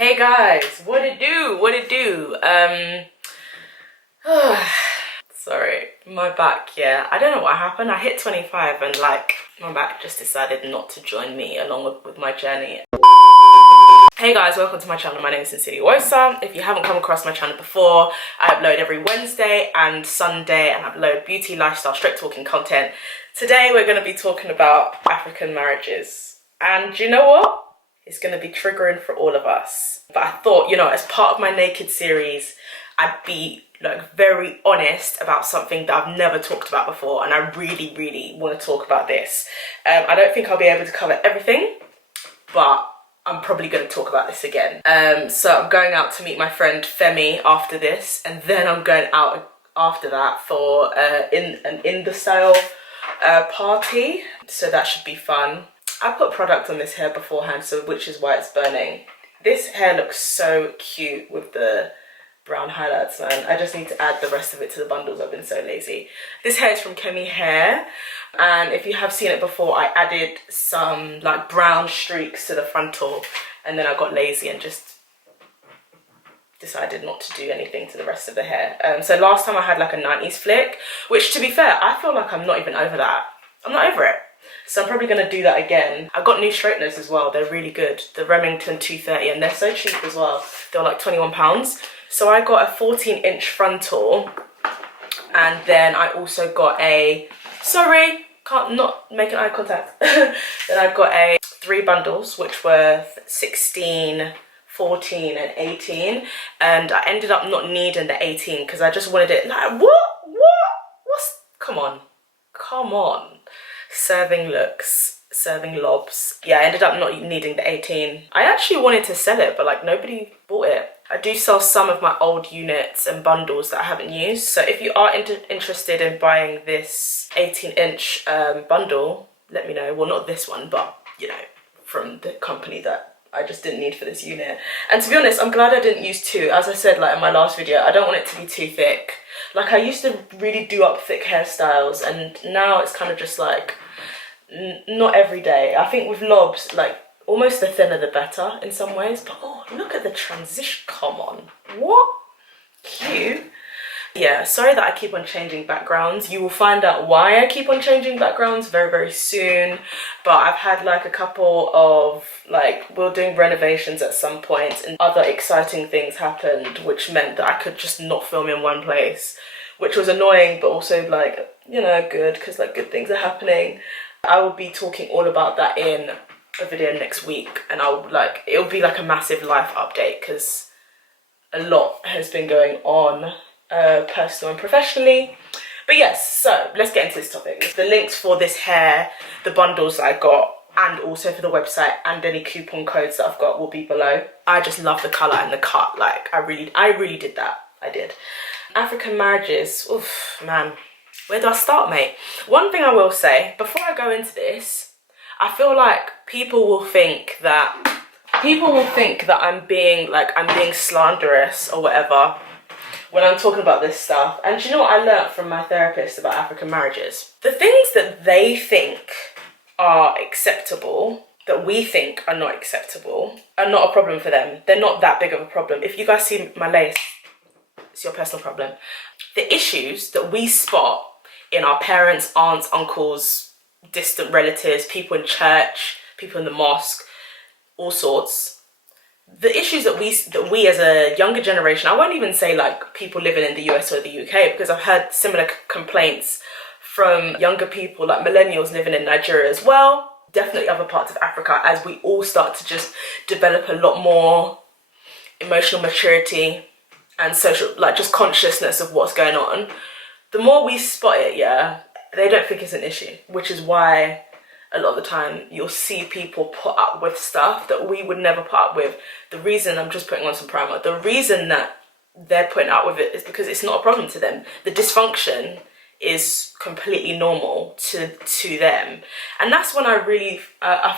Hey guys, what it do? What it do? Sorry, my back, yeah. I don't know what happened. I hit 25 and like my back just decided not to join me along with my journey. Hey guys, welcome to my channel. My name is Oghosa. If you haven't come across my channel before, I upload every Wednesday and Sunday and upload beauty, lifestyle, straight talking content. Today we're going to be talking about African marriages. And you know what? It's going to be triggering for all of us. But I thought, you know, as part of my naked series, I'd be like very honest about something that I've never talked about before, and I really want to talk about this. I don't think I'll be able to cover everything, but I'm probably going to talk about this again. So I'm going out to meet my friend Kemy after this, and then I'm going out after that for an Indo style party, so that should be fun. I put product on this hair beforehand, so which is why it's burning. This hair looks so cute with the brown highlights, man. I just need to add the rest of it to the bundles. I've been so lazy. This hair is from Kemy Hair, and if you have seen it before, I added some like brown streaks to the frontal, and then I got lazy and just decided not to do anything to the rest of the hair. So last time I had like a 90s flick, which to be fair, I feel like I'm not even over that. I'm not over it. So I'm probably going to do that again. I got new straighteners as well. They're really good. The Remington 230, and they're so cheap as well. They're like £21. So I got a 14-inch frontal, and then I also got a, sorry, can't not make an eye contact. Then I got a 3 bundles, which were 16, 14 and 18. And I ended up not needing the 18 because I just wanted it like, come on. Serving looks, serving lobs. Yeah, I ended up not needing the 18. I actually wanted to sell it, but like nobody bought it. I do sell some of my old units and bundles that I haven't used. So if you are interested in buying this 18-inch bundle, let me know. Well, not this one, but you know, from the company that I just didn't need for this unit. And to be honest, I'm glad I didn't use 2. As I said like in my last video, I don't want it to be too thick. Like I used to really do up thick hairstyles, and now it's kind of just like not every day. I think with lobs, like almost the thinner the better in some ways. But oh, look at the transition. Come on, what cute. Yeah, sorry that I keep on changing backgrounds. You will find out why I keep on changing backgrounds very soon. But I've had like a couple of like, we're doing renovations at some point, and other exciting things happened, which meant that I could just not film in one place, which was annoying, but also like, you know, good, because like good things are happening. I will be talking all about that in a video next week, and it'll be like a massive life update because a lot has been going on. Personal and professionally. But yes, so let's get into this topic. The links for this hair, the bundles that I got, and also for the website and any coupon codes that I've got will be below. I just love the colour and the cut. Like I really did that. I did. African marriages, oof, man. Where do I start, mate? One thing I will say, before I go into this, I feel like people will think that I'm being slanderous or whatever when I'm talking about this stuff. And do you know what I learnt from my therapist about African marriages? The things that they think are acceptable, that we think are not acceptable, are not a problem for them. They're not that big of a problem. If you guys see my lace, it's your personal problem. The issues that we spot in our parents, aunts, uncles, distant relatives, people in church, people in the mosque, all sorts, the issues that we as a younger generation, I won't even say like people living in the US or the UK, because I've heard similar complaints from younger people, like millennials living in Nigeria as well, definitely other parts of Africa, as we all start to just develop a lot more emotional maturity and social, like just consciousness of what's going on. The more we spot it, yeah, they don't think it's an issue, which is why a lot of the time you'll see people put up with stuff that we would never put up with. The reason, I'm just putting on some primer, the reason that they're putting up with it is because it's not a problem to them. The dysfunction is completely normal to them. And that's when I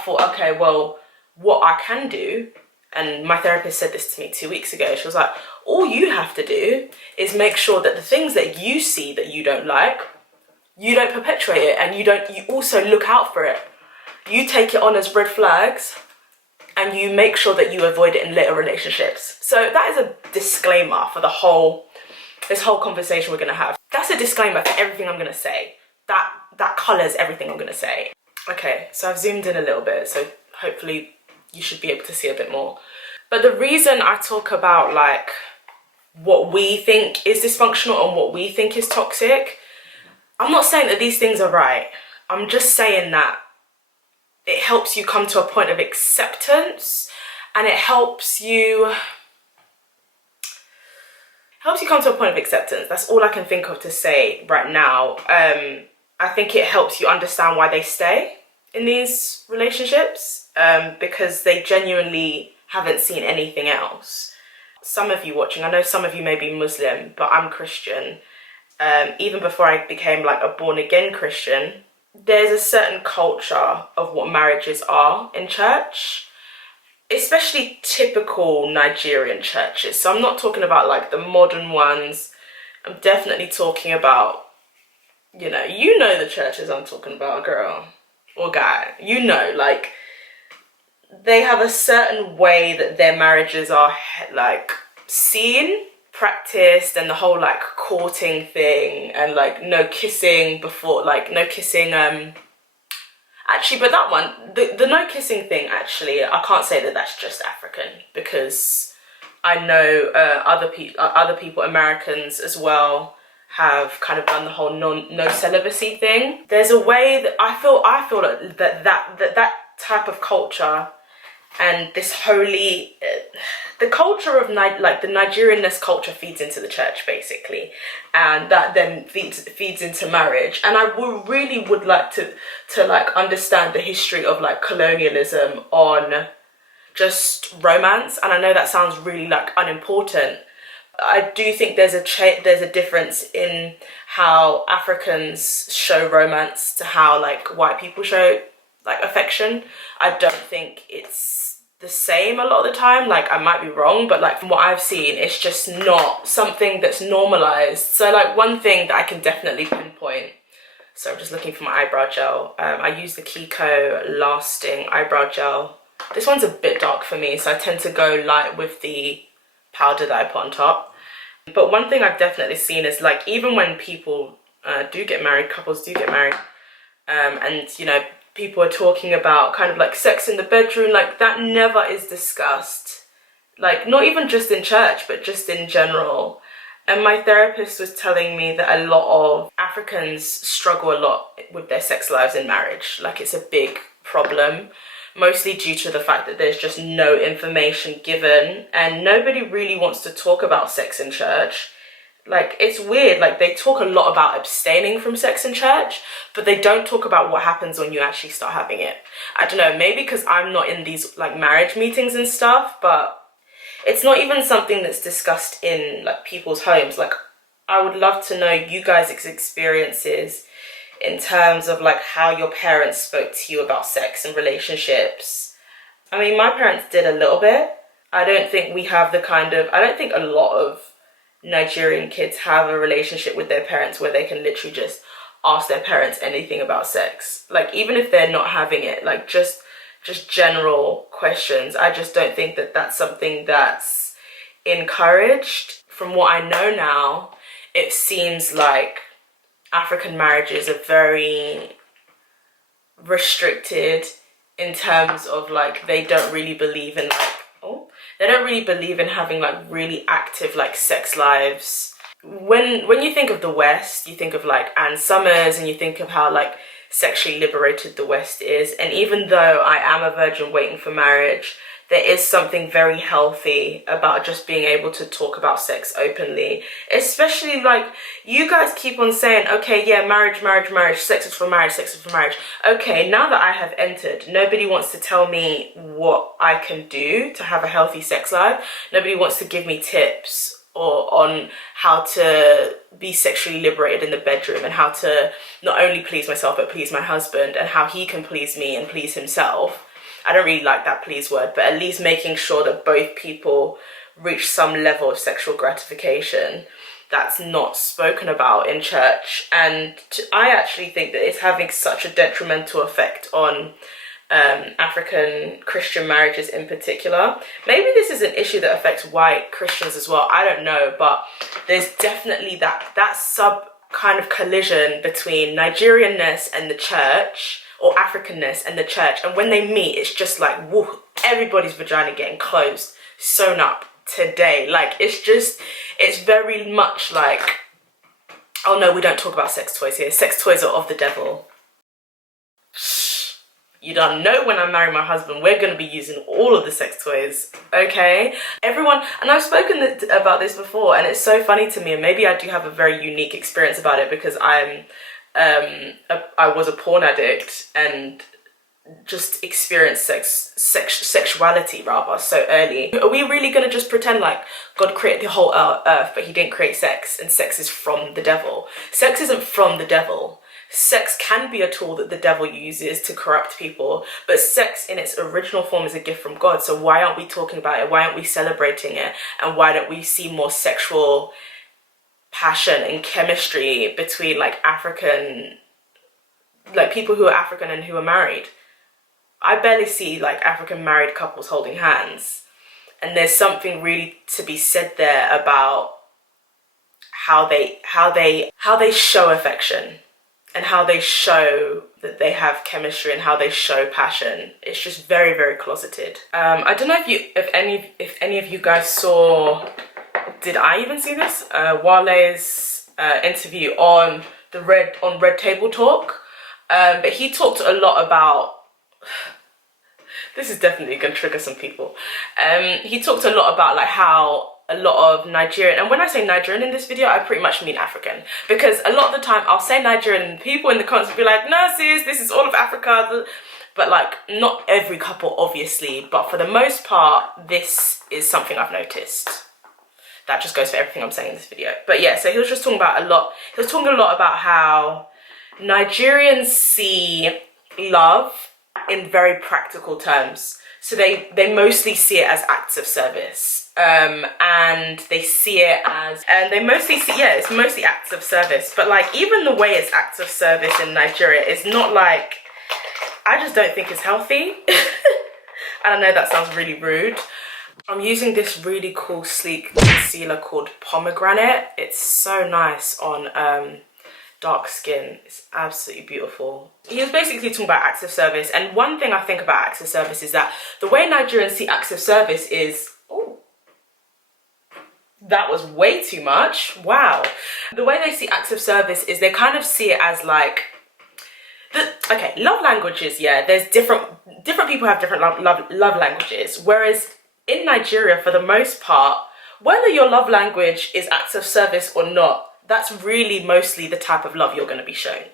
thought, okay, well, what I can do, and my therapist said this to me 2 weeks ago, she was like, all you have to do is make sure that the things that you see that you don't like, you don't perpetuate it, and you also look out for it. You take it on as red flags and you make sure that you avoid it in later relationships. So that is a disclaimer for this whole conversation we're gonna have. That's a disclaimer for everything I'm gonna say. That colours everything I'm gonna say. Okay, so I've zoomed in a little bit, so hopefully you should be able to see a bit more. But the reason I talk about like what we think is dysfunctional and what we think is toxic, I'm not saying that these things are right. I'm just saying that it helps you come to a point of acceptance, and it helps you come to a point of acceptance. That's all I can think of to say right now. I think it helps you understand why they stay in these relationships, because they genuinely haven't seen anything else. Some of you watching, I know some of you may be Muslim, but I'm Christian. Even before I became like a born-again Christian, there's a certain culture of what marriages are in church, especially typical Nigerian churches. So I'm not talking about like the modern ones. I'm definitely talking about, you know the churches I'm talking about, girl or guy. You know, like, they have a certain way that their marriages are like seen, practiced, and the whole like courting thing, and like no kissing before, like no kissing, actually, but that one, the no kissing thing, actually, I can't say that that's just African, because I know other people, Americans as well, have kind of done the whole no celibacy thing. There's a way that I feel that type of culture and this holy, the culture of like the Nigerianness culture feeds into the church basically, and that then feeds into marriage. And I really would like to like understand the history of like colonialism on just romance. And I know that sounds really like unimportant. I do think there's a difference in how Africans show romance to how like white people show like affection. I don't think it's the same a lot of the time. Like, I might be wrong, but like from what I've seen, it's just not something that's normalized. So like one thing that I can definitely pinpoint, so I'm just looking for my eyebrow gel. I use the Kiko Lasting Eyebrow Gel. This one's a bit dark for me, so I tend to go light with the powder that I put on top. But one thing I've definitely seen is like, even when people do get married, couples do get married, and you know, people are talking about kind of like sex in the bedroom, like that never is discussed. Like, not even just in church, but just in general. And my therapist was telling me that a lot of Africans struggle a lot with their sex lives in marriage. Like, it's a big problem, mostly due to the fact that there's just no information given, and nobody really wants to talk about sex in church. Like, it's weird, like they talk a lot about abstaining from sex in church, but they don't talk about what happens when you actually start having it. I don't know, maybe because I'm not in these like marriage meetings and stuff, but it's not even something that's discussed in like people's homes. Like, I would love to know you guys' experiences in terms of like how your parents spoke to you about sex and relationships. I mean, my parents did a little bit. I don't think we have I don't think a lot of Nigerian kids have a relationship with their parents where they can literally just ask their parents anything about sex. Like, even if they're not having it, like just general questions. I just don't think that that's something that's encouraged. From what I know now, it seems like African marriages are very restricted in terms of like, they don't really believe in like, they don't really believe in having like really active like sex lives. When you think of the West, you think of like Ann Summers, and you think of how like sexually liberated the West is. And even though I am a virgin waiting for marriage, there is something very healthy about just being able to talk about sex openly. Especially like, you guys keep on saying, okay, yeah, marriage, sex is for marriage, sex is for marriage. Okay, now that I have entered, nobody wants to tell me what I can do to have a healthy sex life. Nobody wants to give me tips or on how to be sexually liberated in the bedroom, and how to not only please myself but please my husband, and how he can please me and please himself. I don't really like that please word, but at least making sure that both people reach some level of sexual gratification. That's not spoken about in church. And I actually think that it's having such a detrimental effect on African Christian marriages in particular. Maybe this is an issue that affects white Christians as well, I don't know, but there's definitely that sub kind of collision between Nigerianness and the church, or Africanness and the church, and when they meet, it's just like, woo, everybody's vagina getting closed, sewn up today. Like, it's very much like, oh no, we don't talk about sex toys here. Sex toys are of the devil. You don't know, when I marry my husband, we're going to be using all of the sex toys, okay? Everyone, and I've spoken about this before, and it's so funny to me, and maybe I do have a very unique experience about it because I was a porn addict and just experienced sexuality rather so early. Are we really going to just pretend like God created the whole earth, but he didn't create sex, and sex is from the devil? Sex isn't from the devil. Sex can be a tool that the devil uses to corrupt people, but sex in its original form is a gift from God. So why aren't we talking about it? Why aren't we celebrating it? And why don't we see more sexual passion and chemistry between like African, like people who are African and who are married? I barely see like African married couples holding hands. And there's something really to be said there about how they show affection, and how they show that they have chemistry, and how they show passion. It's just very, very closeted. I don't know if any of you guys saw, did I even see this? Wale's interview on Red Table Talk. But he talked a lot about, this is definitely gonna trigger some people. He talked a lot about like how a lot of Nigerian, and when I say Nigerian in this video, I pretty much mean African, because a lot of the time I'll say Nigerian and people in the comments will be like, no sis, this is all of Africa. But like, not every couple obviously, but for the most part, this is something I've noticed. That just goes for everything I'm saying in this video. But yeah, so he was just talking about a lot about how Nigerians see love in very practical terms. So they mostly see it as acts of service. And they see it as, and they mostly see, yeah, it's mostly acts of service. But like, even the way it's acts of service in Nigeria is not like, I just don't think it's healthy. And I know that sounds really rude. I'm using this really cool sleek concealer called Pomegranate. It's so nice on dark skin. It's absolutely beautiful. He was basically talking about acts of service, and one thing I think about acts of service is that the way Nigerians see acts of service is, oh, that was way too much, wow. The way they see acts of service is they kind of see it as like, okay, love languages, yeah, there's different people have different love languages, whereas in Nigeria, for the most part, whether your love language is acts of service or not, that's really mostly the type of love you're going to be shown.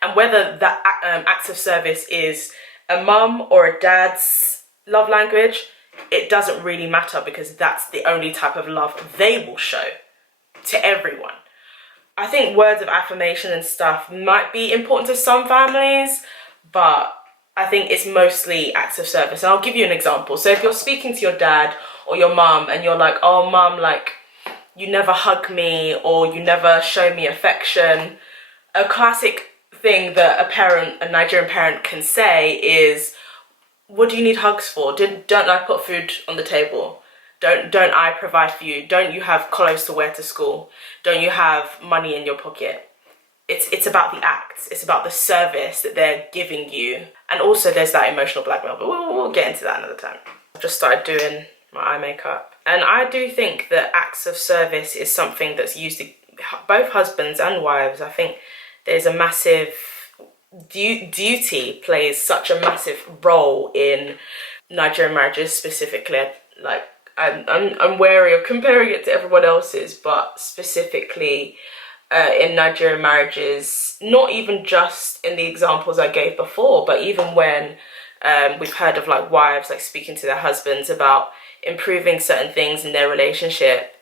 And whether that acts of service is a mum or a dad's love language, it doesn't really matter, because that's the only type of love they will show to everyone. I think words of affirmation and stuff might be important to some families, but I think it's mostly acts of service. And I'll give you an example. So if you're speaking to your dad or your mum and you're like, oh mum, like, you never hug me, or you never show me affection. A classic thing that a Nigerian parent can say is, what do you need hugs for? Don't I put food on the table? Don't I provide for you? Don't you have clothes to wear to school? Don't you have money in your pocket? It's about the acts. It's about the service that they're giving you. And also there's that emotional blackmail, but we'll get into that another time. I've just started doing my eye makeup. And I do think that acts of service is something that's used to both husbands and wives. I think there's a massive duty plays such a massive role in Nigerian marriages specifically. Like, I'm wary of comparing it to everyone else's, but specifically in Nigerian marriages, not even just in the examples I gave before, but even when we've heard of like wives like speaking to their husbands about improving certain things in their relationship,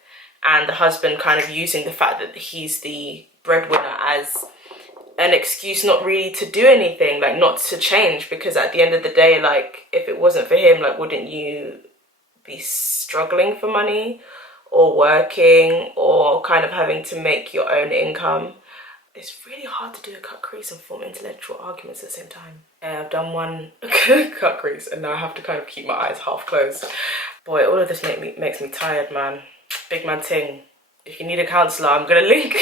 and the husband kind of using the fact that he's the breadwinner as an excuse not really to do anything, like not to change, because at the end of the day, like, if it wasn't for him, like, wouldn't you be struggling for money or working or kind of having to make your own income? It's really hard to do a cut crease and form intellectual arguments at the same time. I've done one cut crease and now I have to kind of keep my eyes half closed. Boy, all of this makes me tired, man. Big man ting. If you need a counsellor, I'm gonna link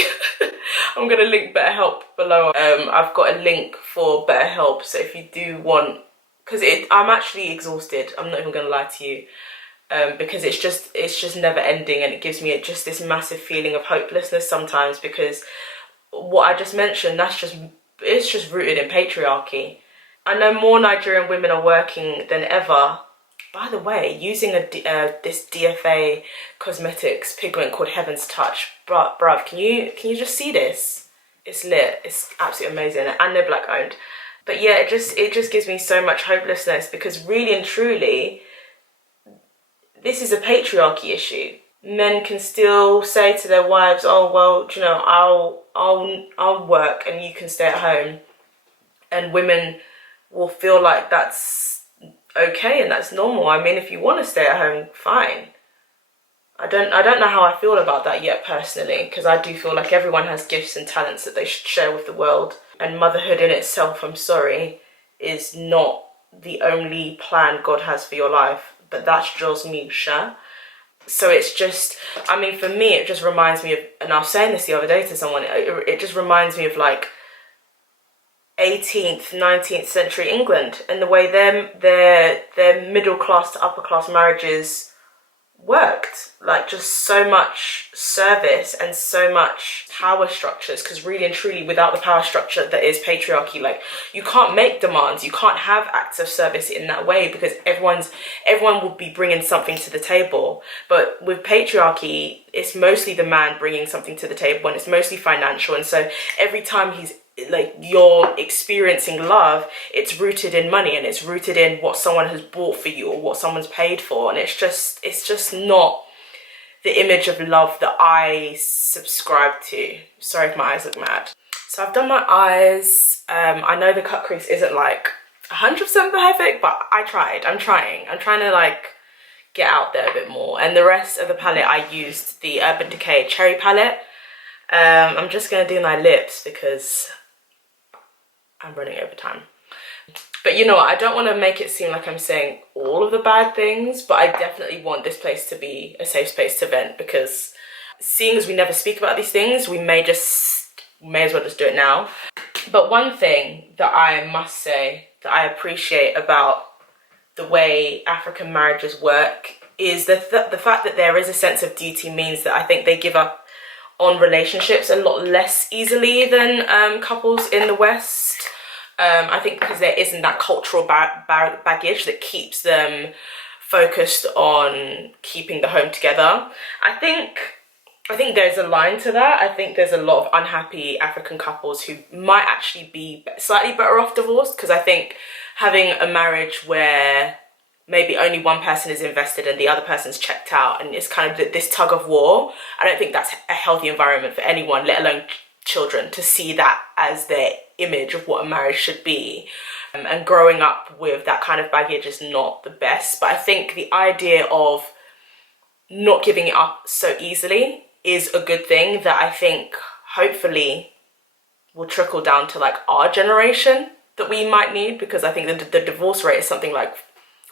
I'm gonna link BetterHelp below. I've got a link for BetterHelp, so if you do want, because I'm actually exhausted, I'm not even gonna lie to you. Because it's just never ending, and it gives me just this massive feeling of hopelessness sometimes, because what I just mentioned, it's just rooted in patriarchy. I know more Nigerian women are working than ever. By the way, using this DFA Cosmetics pigment called Heaven's Touch, bruv, can you just see this? It's lit. It's absolutely amazing, and they're black owned. But yeah, it just gives me so much hopelessness, because really and truly, this is a patriarchy issue. Men can still say to their wives, "Oh well, you know, I'll work and you can stay at home," and women will feel like that's okay and that's normal. I mean, if you want to stay at home, fine. I don't know how I feel about that yet personally, because I do feel like everyone has gifts and talents that they should share with the world, and motherhood in itself, I'm sorry, is not the only plan God has for your life. But that's just me, sure. So it's just, I mean, for me, it just reminds me of, and I was saying this the other day to someone, it just reminds me of like 18th, 19th century England, and the way their middle class to upper class marriages worked. Like, just so much service and so much power structures, because really and truly, without the power structure that is patriarchy, like, you can't make demands, you can't have acts of service in that way, because everyone will be bringing something to the table. But with patriarchy, it's mostly the man bringing something to the table, and it's mostly financial, and so every time you're experiencing love, it's rooted in money, and it's rooted in what someone has bought for you or what someone's paid for, and it's just not the image of love that I subscribe to. Sorry if my eyes look mad. So I've done my eyes. I know the cut crease isn't like 100% perfect, but I'm trying to like get out there a bit more. And the rest of the palette, I used the Urban Decay Cherry palette. I'm just gonna do my lips because I'm running over time. But you know what, I don't want to make it seem like I'm saying all of the bad things, but I definitely want this place to be a safe space to vent, because seeing as we never speak about these things, we may as well just do it now. But one thing that I must say that I appreciate about the way African marriages work is the fact that there is a sense of duty means that I think they give up on relationships a lot less easily than couples in the West. I think because there isn't that cultural baggage that keeps them focused on keeping the home together. I think there's a line to that. I think there's a lot of unhappy African couples who might actually be slightly better off divorced, because I think having a marriage where maybe only one person is invested and the other person's checked out, and it's kind of this tug of war, I don't think that's a healthy environment for anyone, let alone children, to see that as their image of what a marriage should be. And growing up with that kind of baggage is not the best. But I think the idea of not giving it up so easily is a good thing that I think hopefully will trickle down to like our generation that we might need, because I think the divorce rate is something like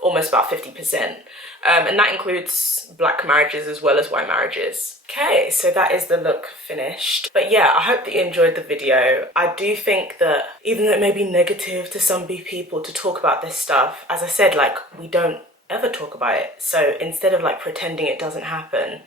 almost about 50%. And that includes black marriages as well as white marriages. Okay, so that is the look finished. But yeah, I hope that you enjoyed the video. I do think that even though it may be negative to some people to talk about this stuff, as I said, like, we don't ever talk about it. So instead of like pretending it doesn't happen,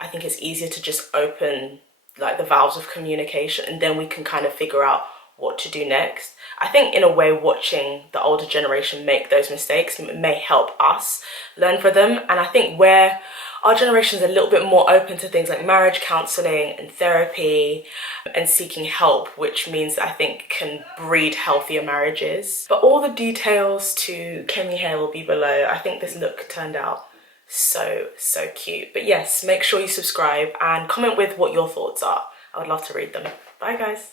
I think it's easier to just open like the valves of communication, and then we can kind of figure out what to do next. I think in a way, watching the older generation make those mistakes may help us learn from them. And I think where our generation is a little bit more open to things like marriage counselling and therapy and seeking help, which means that I think can breed healthier marriages. But all the details to Kemy Hair will be below. I think this look turned out so cute. But yes, make sure you subscribe and comment with what your thoughts are. I would love to read them. Bye guys.